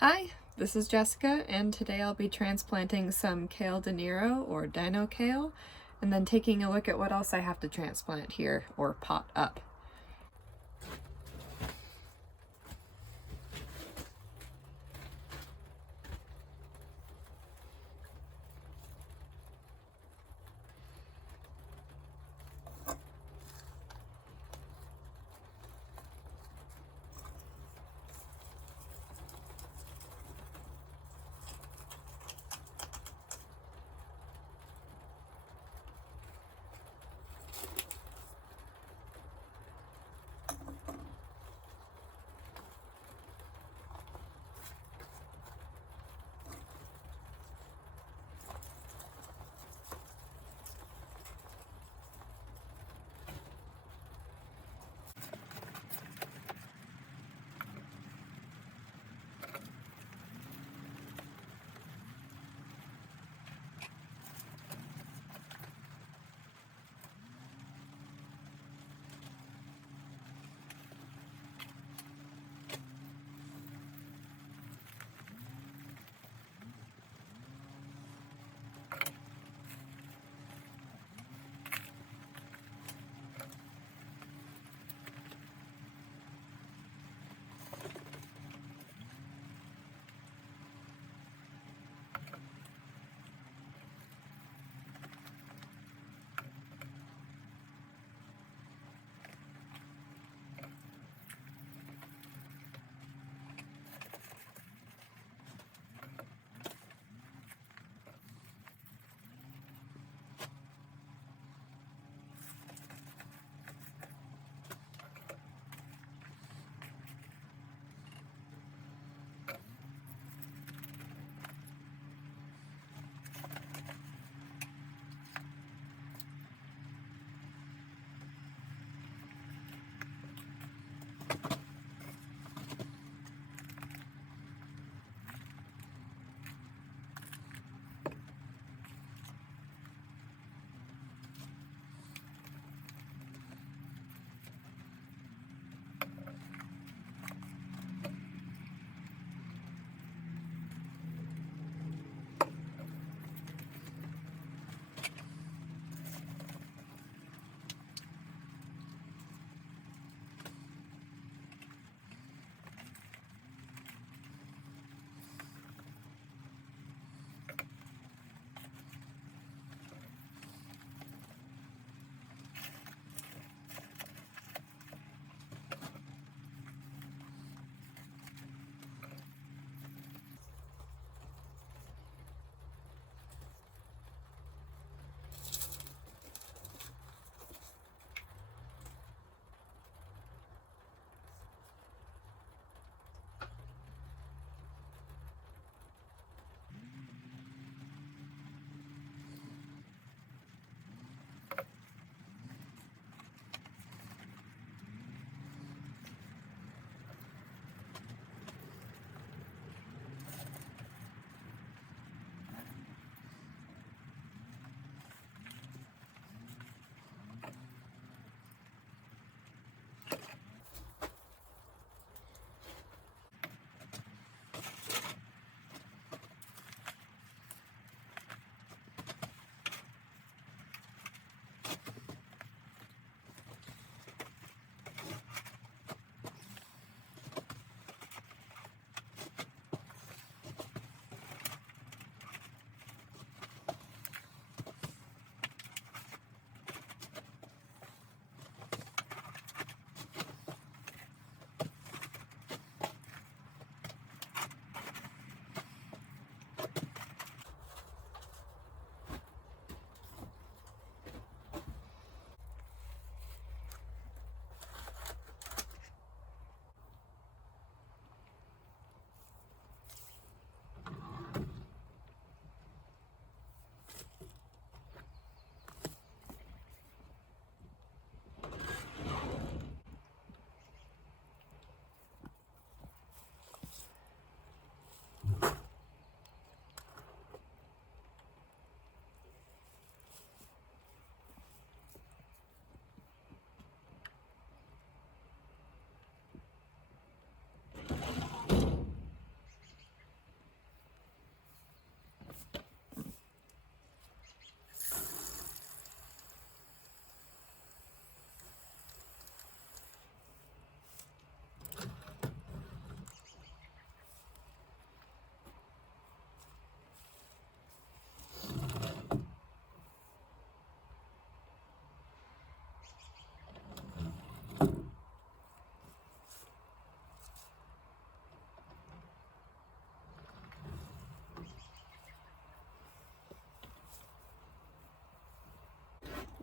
Hi, this is Jessica, and today I'll be transplanting some Kale de Niro or Dino Kale, and then taking a look at what else I have to transplant here or pot up.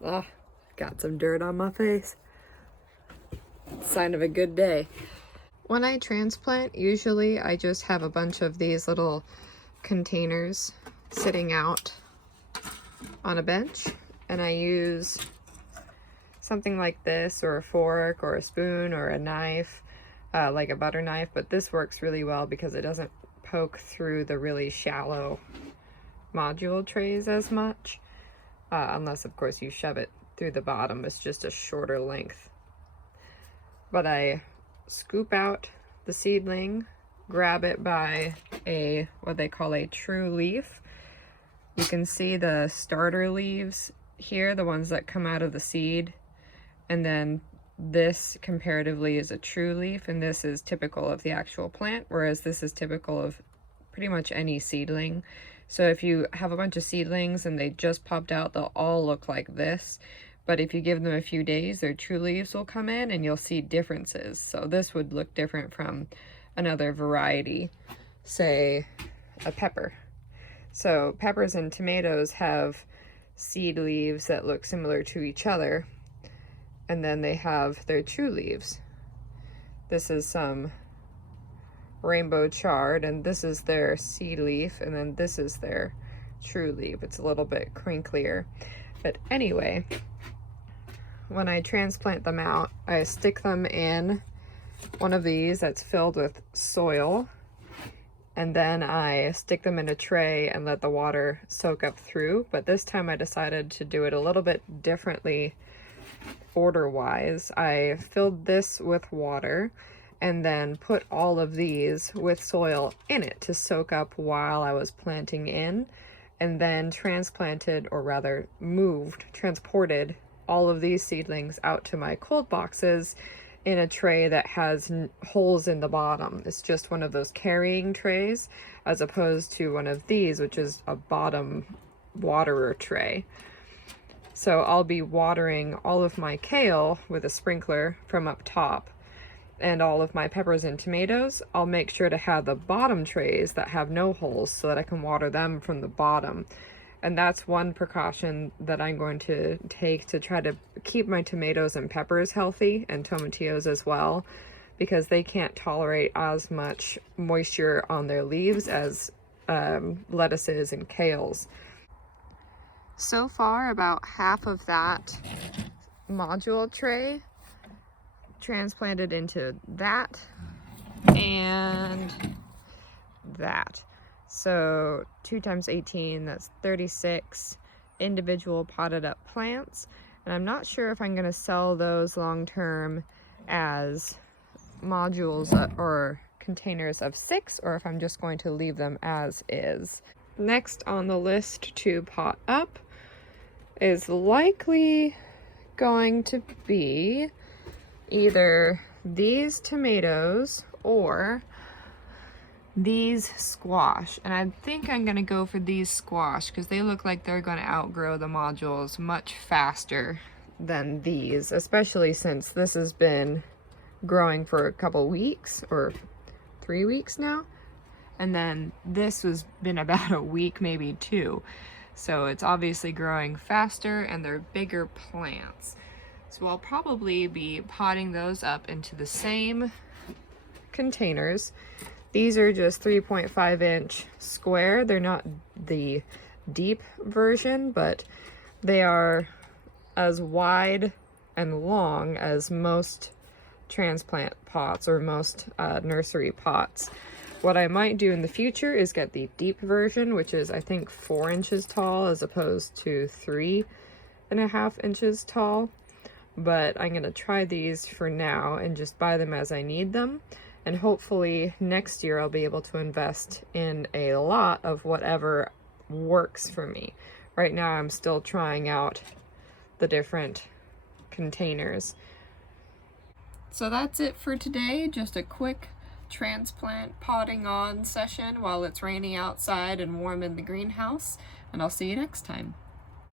Ah, got some dirt on my face. Sign of a good day. When I transplant, usually I just have a bunch of these little containers sitting out on a bench, and I use something like this, or a fork or a spoon or a knife, like a butter knife, but this works really well because it doesn't poke through the really shallow module trays as much, unless of course you shove it through the bottom. It's just a shorter length. But I scoop out the seedling, grab it by a what they call a true leaf. You can see the starter leaves here, the ones that come out of the seed, and then this comparatively is a true leaf, and this is typical of the actual plant, whereas this is typical of pretty much any seedling. So if you have a bunch of seedlings and they just popped out, they'll all look like this. But if you give them a few days, their true leaves will come in and you'll see differences. So this would look different from another variety, say a pepper. So peppers and tomatoes have seed leaves that look similar to each other, and then they have their true leaves. This is some rainbow chard, and this is their seed leaf, and then this is their true leaf. It's a little bit crinklier. But anyway, when I transplant them out, I stick them in one of these that's filled with soil, and then I stick them in a tray and let the water soak up through. But this time I decided to do it a little bit differently order-wise. I filled this with water and then put all of these with soil in it to soak up while I was planting in, and then transported all of these seedlings out to my cold boxes in a tray that has holes in the bottom. It's just one of those carrying trays, as opposed to one of these, which is a bottom waterer tray. So I'll be watering all of my kale with a sprinkler from up top, and all of my peppers and tomatoes, I'll make sure to have the bottom trays that have no holes so that I can water them from the bottom. And that's one precaution that I'm going to take to try to keep my tomatoes and peppers healthy, and tomatillos as well, because they can't tolerate as much moisture on their leaves as lettuces and kales. So far, about half of that module tray transplanted into that and that. So 2 times 18, that's 36 individual potted up plants. And I'm not sure if I'm going to sell those long term as modules or containers of 6, or if I'm just going to leave them as is. Next on the list to pot up is likely going to be either these tomatoes or these squash. And I think I'm going to go for these squash because they look like they're going to outgrow the modules much faster than these, especially since this has been growing for a couple weeks or 3 weeks now. And then this has been about a week, maybe 2. So it's obviously growing faster and they're bigger plants. So I'll probably be potting those up into the same containers. These are just 3.5 inch square. They're not the deep version, but they are as wide and long as most transplant pots or most nursery pots. What I might do in the future is get the deep version, which is I think 4 inches tall as opposed to 3.5 inches tall. But I'm gonna try these for now and just buy them as I need them. And hopefully next year I'll be able to invest in a lot of whatever works for me. Right now I'm still trying out the different containers. So that's it for today. Just a quick transplant potting on session while it's raining outside and warm in the greenhouse. And I'll see you next time.